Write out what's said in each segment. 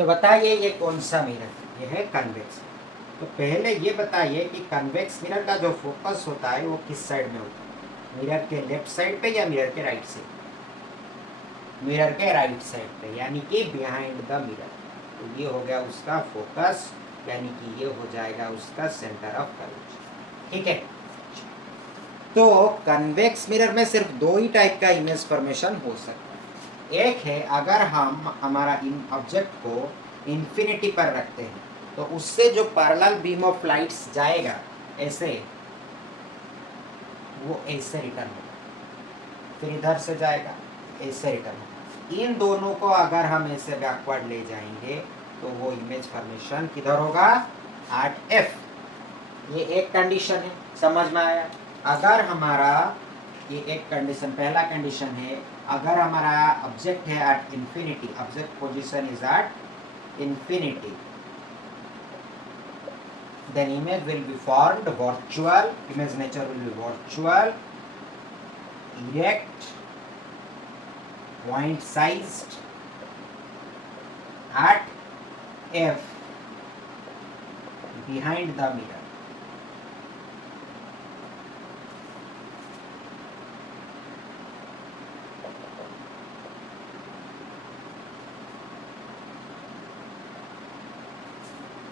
तो बताइए ये कौन सा मिरर है? ये है कन्वेक्स। तो पहले ये बताइए कि कन्वेक्स मिरर का जो फोकस होता है वो किस साइड में होता है? मिरर के लेफ्ट साइड पे या मिरर के राइट साइड? मिरर के राइट साइड पे, यानी कि बिहाइंड द मिरर। तो ये हो गया उसका फोकस, यानी कि ये हो जाएगा उसका सेंटर ऑफ कर्वेचर। ठीक है। तो कन्वेक्स मिरर में सिर्फ दो ही टाइप का इमेज फॉर्मेशन हो सकता है। एक है अगर हम हमारा ऑब्जेक्ट को इन्फिनिटी पर रखते हैं तो उससे जो पैरेलल बीम ऑफ लाइट्स जाएगा ऐसे, वो ऐसे रिटर्न होगा, फिर इधर से जाएगा ऐसे रिटर्न होगा। इन दोनों को अगर हम ऐसे बैकवर्ड ले जाएंगे तो वो इमेज फॉर्मेशन किधर होगा? At F. ये एक कंडीशन है, समझ में आया? अगर हमारा ये एक कंडीशन, पहला कंडीशन है अगर हमारा ऑब्जेक्ट है at infinity, object position is at infinity, then image will be formed virtual, image nature will be virtual, erect, point sized at f behind the mirror.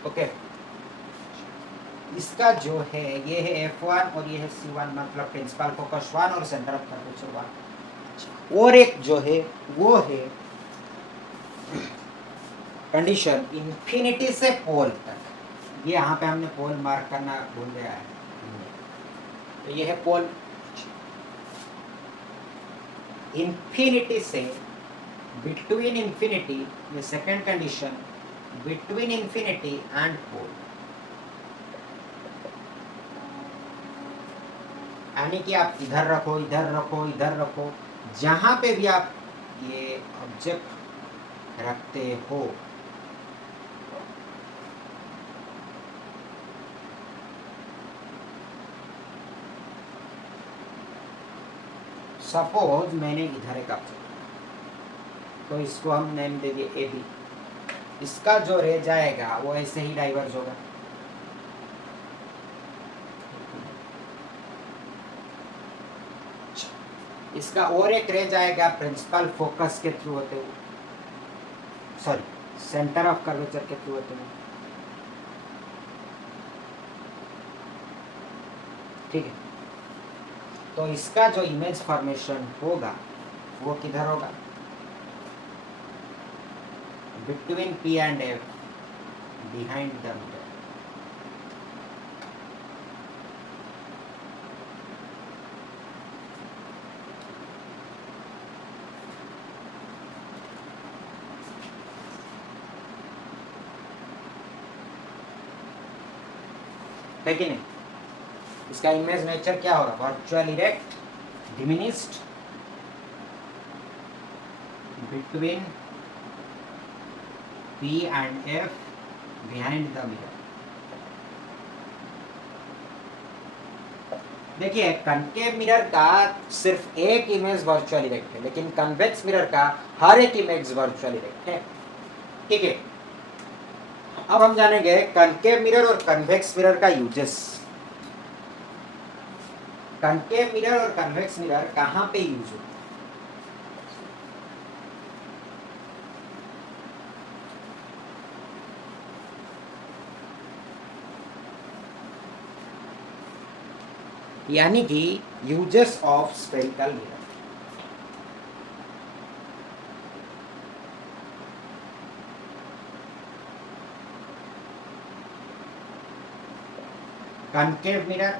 Okay इसका जो है ये है F1 और ये है C1, मतलब प्रिंसिपल फोकस 1 और सेंटर ऑफ कर्वेचर 1। और एक जो है वो है कंडीशन इंफिनिटी से पोल तक। ये यहाँ पे हमने पोल मार्क करना भूल गया है, तो ये है पोल। इंफिनिटी से बिटवीन इंफिनिटी, ये second condition, between infinity and pole, यानी कि आप इधर रखो, इधर रखो, इधर रखो, जहां पे भी आप ये ऑब्जेक्ट रखते हो, सपोज मैंने इधर एक ऑब्जेक्ट, तो इसको हम नेम दे दिए ए बी। इसका जो रह जाएगा वो ऐसे ही डाइवर्ज होगा। इसका और एक रह जाएगा प्रिंसिपल फोकस के थ्रू होते हुए, सॉरी सेंटर ऑफ कर्वेचर के थ्रू होते हुए। ठीक है। तो इसका जो इमेज फॉर्मेशन होगा वो किधर होगा? Between P and F, behind the mirror. है कि नहीं? इसका इमेज नेचर क्या होगा? Virtual erect, diminished, between P and F, behind the mirror. देखिए कनकेव मिरर का सिर्फ एक इमेज वर्चुअल इरेक्ट है, लेकिन कन्वेक्स मिरर का हर एक इमेज वर्चुअल इरेक्ट है। ठीक है। अब हम जानेंगे कनकेव मिरर और कन्वेक्स मिरर का यूजेस। कनकेव मिरर और कन्वेक्स मिरर कहाँ पे यूज होता है? यानी कि uses of spherical mirror. Concave mirror,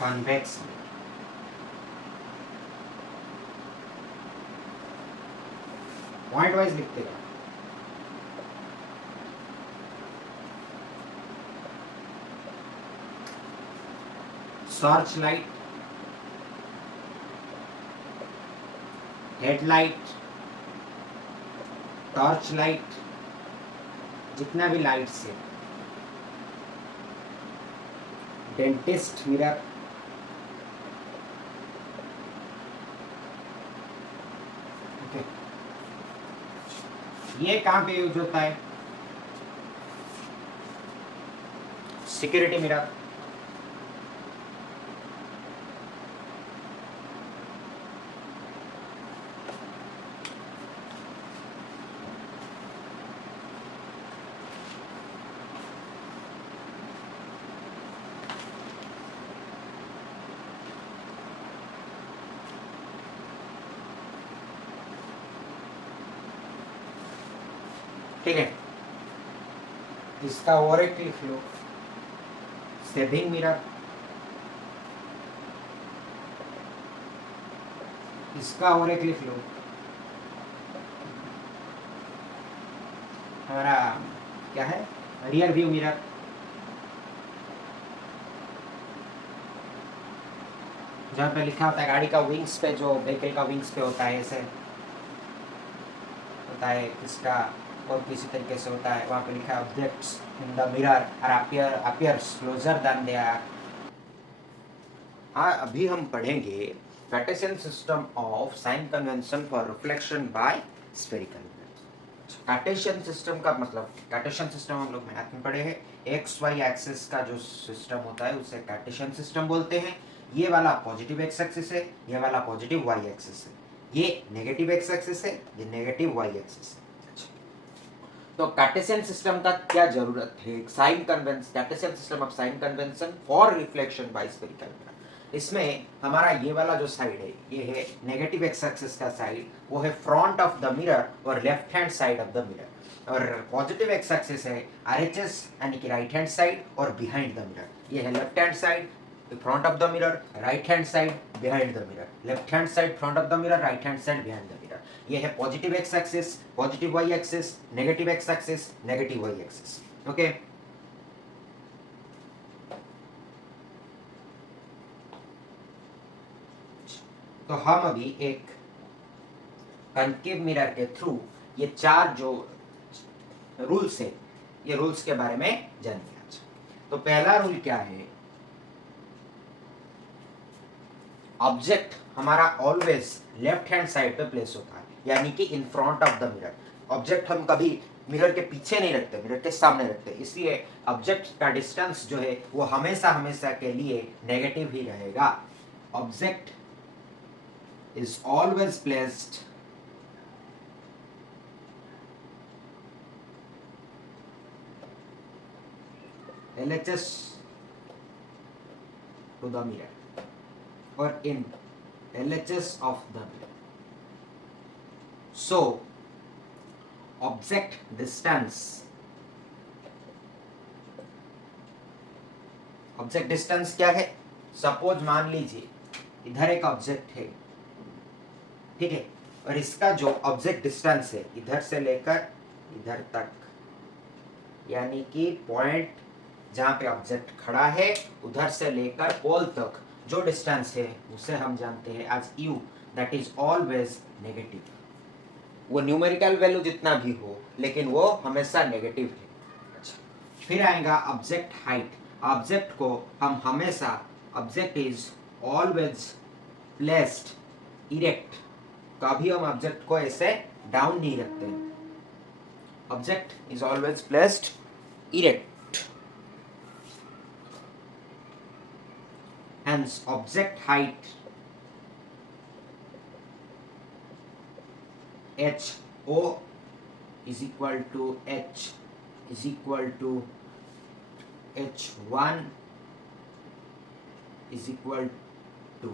convex mirror. Point wise लिखते हैं। Search light, headlight, torch light, जितना भी लाइट्स है, डेंटिस्ट मिरर, ओके, ये कहाँ पे यूज होता है? Security mirror. ठीक है, इसका और एक लिख लो, सेविंग मिरर। इसका और एक लिख लो, हमारा क्या है, रियर व्यू मिरर। जहाँ पे लिखा होता है गाड़ी का विंग्स पे, जो व्हीकल का विंग्स पे होता है, ऐसे होता है किसका और किसी तरीके से होता है, वहाँ पे लिखा है objects in the mirror are appears closer than they are. हाँ, अभी हम पढ़ेंगे Cartesian system of sign convention for reflection by spherical mirror. Cartesian system का मतलब, कार्टेशियन सिस्टम हम लोग मैथ में पढ़े हैं, एक्स वाई एक्सिस का जो सिस्टम होता है उसे कार्टेशियन सिस्टम बोलते हैं। ये वाला पॉजिटिव एक्स एक्सिस है, ये वाला पॉजिटिव वाई एक्सिस है, ये नेगेटिव एक्स एक्सिस है, ये नेगेटिव वाई एक्सिस है। तो कार्टेशियन सिस्टम का क्या जरूरत है? Sign convention, Cartesian system of sign convention for reflection by spherical mirror. इसमें हमारा ये वाला जो साइड है, ये है नेगेटिव एक्स एक्सिस का साइड, वो है फ्रंट ऑफ द मिरर और left hand side of the mirror. और पॉजिटिव एक्स एक्सिस है आरएचएस यानी कि राइट हैंड साइड और बिहाइंड द मिरर। ये है left hand side front of the mirror, right hand side behind the mirror, left hand side front of the mirror, right hand side behind the mirror. ये है positive x axis, positive y axis, negative x axis, negative y axis. Okay, तो हम अभी एक concave mirror के through ये चार जो रूल्स है, ये रूल्स के बारे में जानेंगे आज। तो पहला रूल क्या है? ऑब्जेक्ट हमारा ऑलवेज लेफ्ट हैंड साइड पे प्लेस होता है, यानी कि इन front of the mirror. Object हम कभी मिरर के पीछे नहीं रखते, मिरर के सामने रखते, इसलिए ऑब्जेक्ट का डिस्टेंस जो है वो हमेशा हमेशा के लिए नेगेटिव ही रहेगा। Object is always placed LHS to the mirror or in LHS of the mirror. So object distance, object distance क्या है? सपोज मान लीजिए इधर एक ऑब्जेक्ट है, ठीक है, और इसका जो ऑब्जेक्ट डिस्टेंस है इधर से लेकर इधर तक, यानी कि पॉइंट जहां पे ऑब्जेक्ट खड़ा है उधर से लेकर पोल तक जो डिस्टेंस है उसे हम जानते हैं as u, that is always negative. वो न्यूमेरिकल वैल्यू जितना भी हो लेकिन वो हमेशा नेगेटिव है। अच्छा, फिर आएगा ऑब्जेक्ट हाइट। ऑब्जेक्ट को हम हमेशा, object is always placed erect, कभी हम ऑब्जेक्ट को ऐसे डाउन नहीं रखते हैं। Object is always placed erect, hence object height HO is equal to H is equal to H1 is equal to,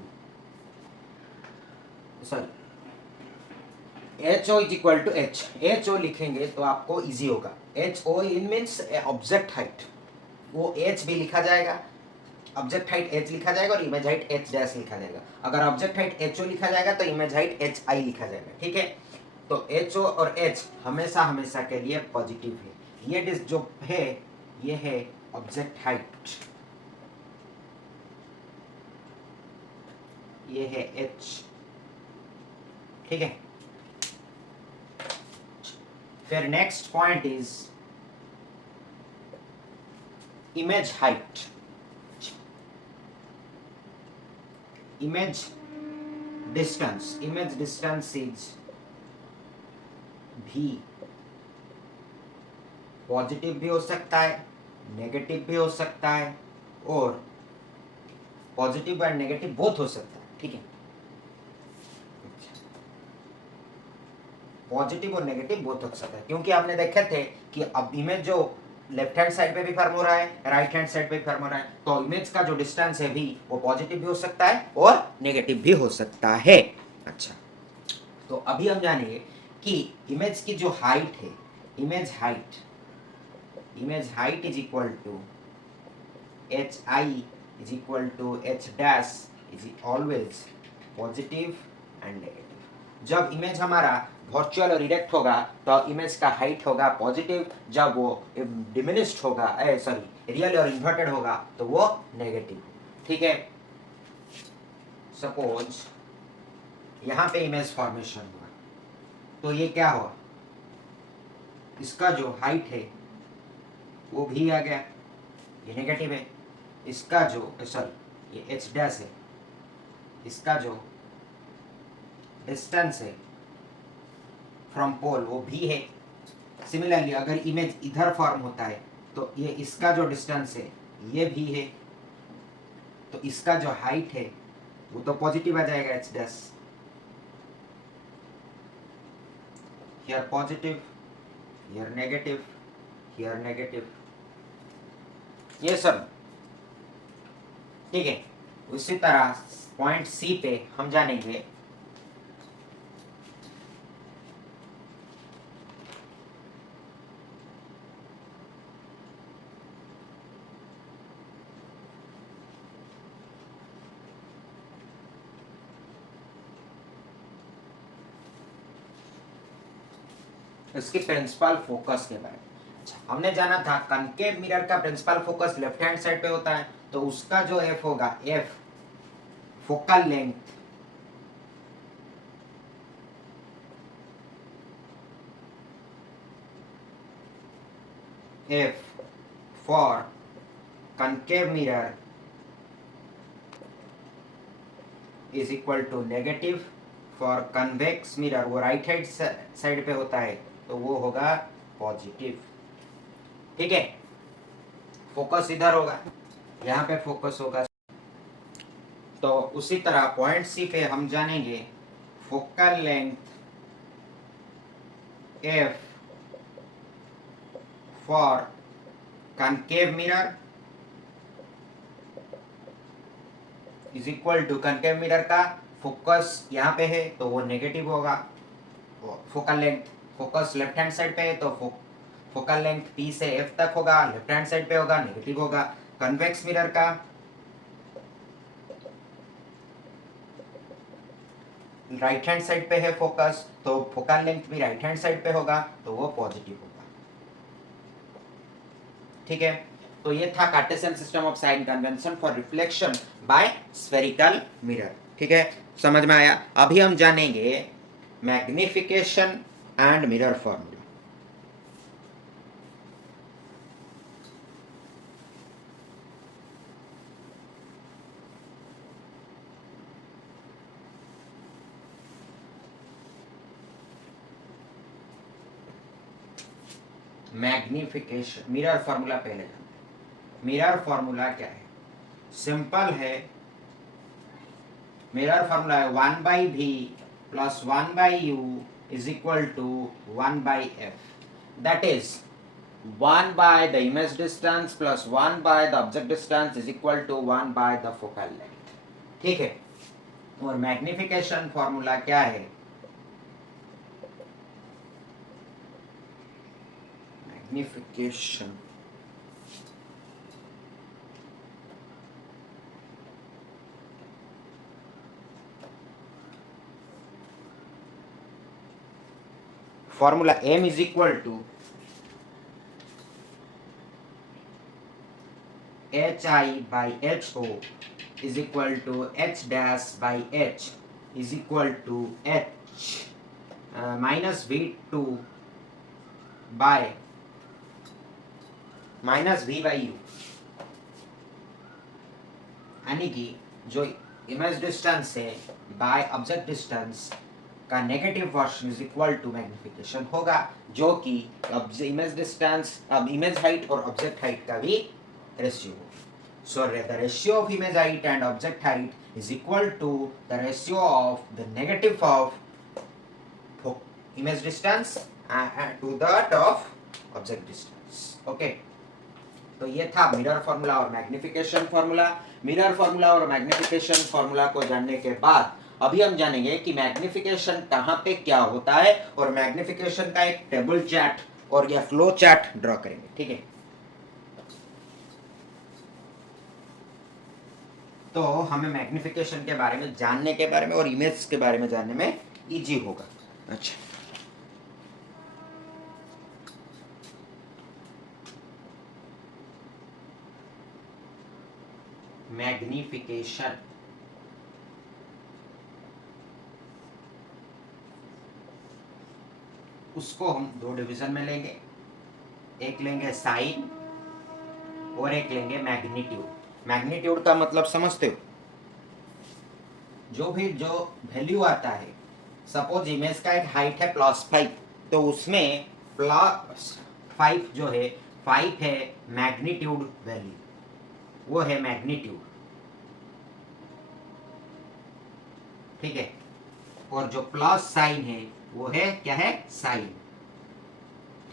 sorry, HO is equal to H। HO लिखेंगे तो आपको इजी होगा। HO इन means object height, वो H भी लिखा जाएगा, object height h लिखा जाएगा और इमेज हाइट h डैश लिखा जाएगा। अगर ऑब्जेक्ट हाइट ho लिखा जाएगा तो इमेज हाइट hi लिखा जाएगा, ठीक है। तो ho और h हमेशा हमेशा के लिए पॉजिटिव है। ये डिस जो है ये है ऑब्जेक्ट हाइट, ये है h, ठीक है। फिर next point is image height. image distance is भी पॉजिटिव भी हो सकता है, नेगेटिव भी हो सकता है, और पॉजिटिव एंड नेगेटिव बोथ हो सकता है। ठीक है, पॉजिटिव और नेगेटिव बोथ हो सकता है, क्योंकि आपने देखे थे कि अब इमेज जो लेफ्ट हैंड साइड पे भी फॉर्म हो रहा है, राइट हैंड साइड पे भी फॉर्म हो रहा है, तो इमेज का जो डिस्टेंस है भी वो पॉजिटिव भी हो सकता है और नेगेटिव भी हो सकता है। अच्छा, तो अभी हम जानेंगे कि इमेज की जो हाइट है, image height is equal to h i is equal to h dash is always positive and negative. जब इमेज हमारा वर्चुअल और इरेक्ट होगा तो इमेज का हाइट होगा पॉजिटिव, जब वो डिमिनिश्ड होगा सॉरी रियल और इन्वर्टेड होगा तो वो नेगेटिव। ठीक है, सपोज यहाँ पे इमेज फॉर्मेशन हुआ तो ये क्या हुआ, इसका जो हाइट है वो भी आ गया, ये नेगेटिव है। इसका जो सॉरी ये एच डैश है, इसका जो डिस्टेंस है फ्रॉम पोल वो भी है। सिमिलरली अगर इमेज इधर फॉर्म होता है तो ये इसका जो डिस्टेंस है ये भी है, तो इसका जो हाइट है वो तो पॉजिटिव आ जाएगा, H dash here positive, here negative, here negative, ये सब। ठीक है, उसी तरह पॉइंट सी पे हम जानेंगे इसकी प्रिंसिपल फोकस के बारे में। अच्छा, हमने जाना था कनकेव मिरर का principal focus left hand side पे होता है, तो उसका जो एफ होगा, F focal length F for concave mirror is equal to negative for convex mirror, वो राइट हैंड साइड पे होता है तो वो होगा पॉजिटिव। ठीक है, फोकस इधर होगा, यहाँ पे फोकस होगा। तो उसी तरह पॉइंट सी पे हम जानेंगे focal length F for concave mirror is equal to, concave mirror का फोकस यहाँ पे है तो वो नेगेटिव होगा, focal length, focus left hand side पे है तो फोकल लेंथ P से F तक होगा, लेफ्ट हैंड साइड पे होगा, नेगेटिव होगा। कन्वेक्स मिरर का राइट हैंड साइड पे है फोकस, तो फोकल लेंथ भी राइट हैंड साइड पे होगा तो वो पॉजिटिव होगा। ठीक है, तो ये था Cartesian system of sign convention for reflection by spherical mirror. ठीक है, समझ में आया। अभी हम जानेंगे magnification and mirror formula. Magnification mirror formula पहले जानते हैं। मिरर फॉर्मूला क्या है, सिंपल है। मिरर फॉर्मूला है 1 by v plus 1 by u is equal to 1 by f, that is 1 by the image distance plus 1 by the object distance is equal to 1 by the focal length। ठीक है, और magnification formula क्या है, magnification formula m is equal to hi by ho is equal to h dash by h is equal to h minus v2 by minus v by u, यानी कि जो image distance है by object distance का negative version is equal to magnification होगा, जो कि image distance, अब image height और ऑब्जेक्ट हाइट का भी रेशियो होगा. So the ratio of image height and object height is equal to the ratio of the negative of image distance to that of object distance. Okay. तो ये था mirror formula और magnification formula. Mirror formula और magnification formula को जानने के बाद अभी हम जानेंगे कि मैग्निफिकेशन कहाँ पे क्या होता है, और मैग्निफिकेशन का एक टेबल चार्ट और या फ्लो चार्ट ड्रॉ करेंगे. ठीक है. तो हमें मैग्निफिकेशन के बारे में जानने के बारे में और इमेज के बारे में जानने में इजी होगा. अच्छा, मैग्निफिकेशन उसको हम दो डिवीजन में लेंगे. एक लेंगे साइन और एक लेंगे मैग्नीट्यूड. मैग्नीट्यूड का मतलब समझते हो? जो वैल्यू आता है, सपोज इमेज का एक हाइट है +5, तो उसमें +5 जो है 5 है मैग्नीट्यूड वैल्यू, वो है मैग्नीट्यूड. ठीक है. और जो प्लस साइन है वो है क्या है, साइन.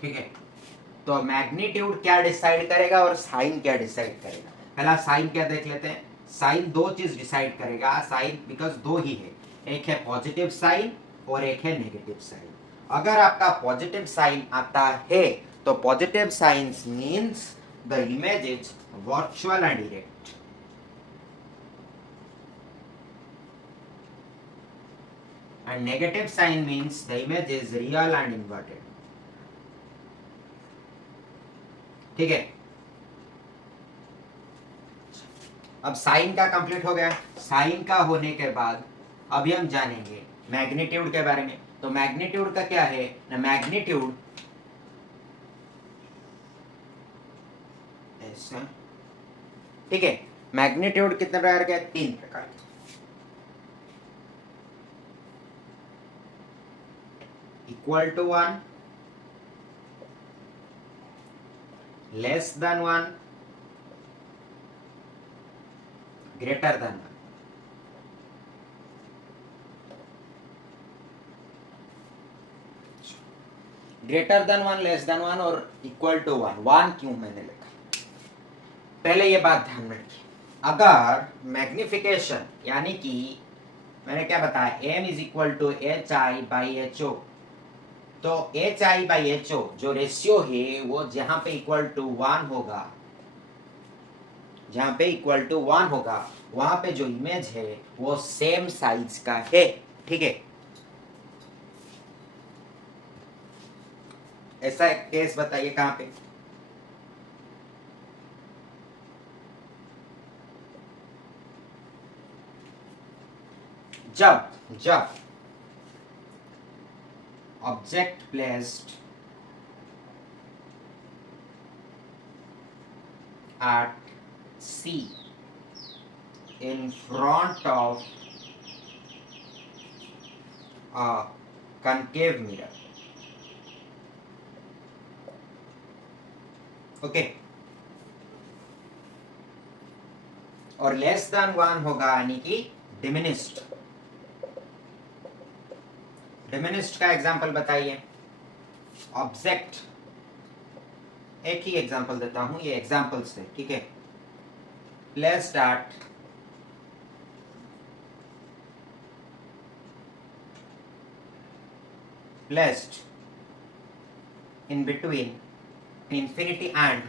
ठीक है. तो मैग्नीट्यूड क्या डिसाइड करेगा और साइन क्या डिसाइड करेगा? पहला साइन क्या देख लेते हैं. साइन दो चीज डिसाइड करेगा. साइन बिकॉज दो ही है, एक है पॉजिटिव साइन और एक है नेगेटिव साइन. अगर आपका पॉजिटिव साइन आता है तो positive science means the image is virtual and direct. And negative sign means the image is real and inverted. ठीक है. अब साइन का कंप्लीट हो गया. साइन का होने के बाद अभी हम जानेंगे मैग्नीट्यूड के बारे में. तो मैग्नीट्यूड का क्या है ना, मैग्नीट्यूड ऐसा. ठीक है. मैग्नीट्यूड कितने प्रकार के? 3 प्रकार के. Equal to 1, less than 1, greater than 1. Greater than 1, less than 1 और इक्वल टू 1. 1 क्यों मैंने लिखा? पहले ये बात ध्यान में रखिए. अगर मैग्निफिकेशन यानी कि मैंने क्या बताया, m is equal to HI/HO, तो HI/HO जो रेशियो है वो जहां पे इक्वल टू 1 होगा, जहां पे इक्वल टू 1 होगा, वहां पे जो इमेज है वो सेम साइज का है. ठीक है. ऐसा एक केस बताइए कहां पे. जब object placed at C in front of a concave mirror. Okay. और लेस देन 1 होगा यानी कि डिमिनिश्ड. डिमिनिश्ड का एग्जांपल बताइए. ऑब्जेक्ट, एक ही एग्जांपल देता हूं, ये एग्जांपल से. ठीक है. Placed at placed in between infinity and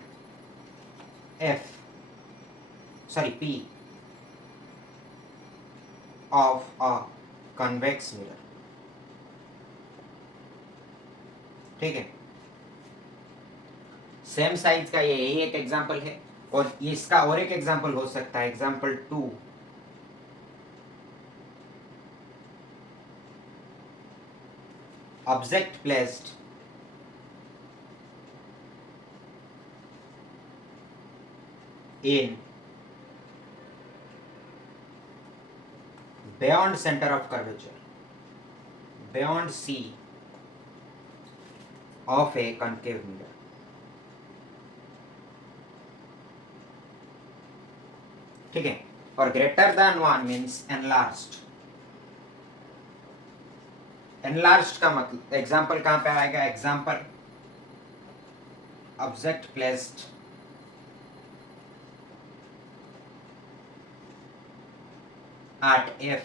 P of a convex mirror. ठीक है. सेम साइज का ये यही एक एग्जांपल है, और इसका और एक एग्जांपल हो सकता है, example 2. Object placed in beyond center of curvature, beyond C of a concave mirror. ठीक है, और greater than 1 means enlarged. Enlarged का मतलब एग्जांपल कहां पे आएगा? Example object placed at f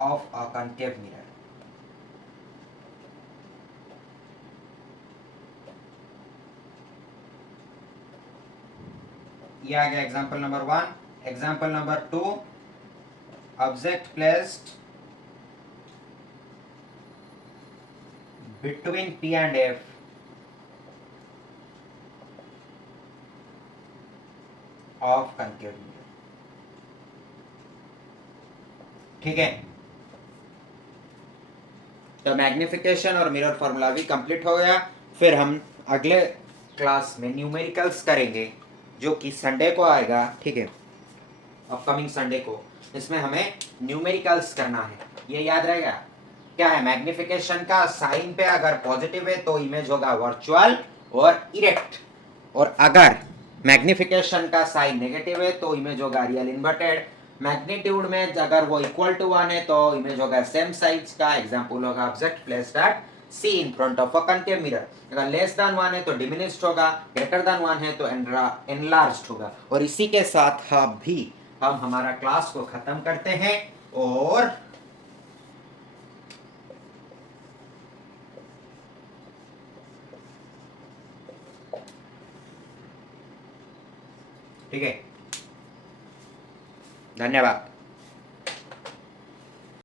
of a concave mirror। ये आ गया example number 1। Example number 2, object placed between P and F of concave mirror। ठीक है, तो मैग्निफिकेशन और मिरर फॉर्मूला भी कंप्लीट हो गया। फिर हम अगले क्लास में न्यूमेरिकल्स करेंगे जो कि संडे को आएगा। ठीक है, अपकमिंग संडे को। इसमें हमें न्यूमेरिकल्स करना है, ये याद रहेगा। क्या है? मैग्निफिकेशन का साइन पे अगर पॉजिटिव है तो इमेज होगा वर्चुअल और इरेक्ट, और अगर मैग्निफिकेशन का साइन नेगेटिव है तो इमेज होगा रियल इन्वर्टेड। मैग्नीट्यूड में अगर वो इक्वल टू 1 है तो इमेज होगा सेम साइज का। एग्जांपल होगा object placed at C in front of a concave mirror. अगर लेस देन 1 है तो डिमिनिश्ड होगा, ग्रेटर देन 1 है तो एनलार्ज्ड होगा। और इसी के साथ हम हमारा क्लास को खत्म करते हैं। और ठीक है, धन्यवाद।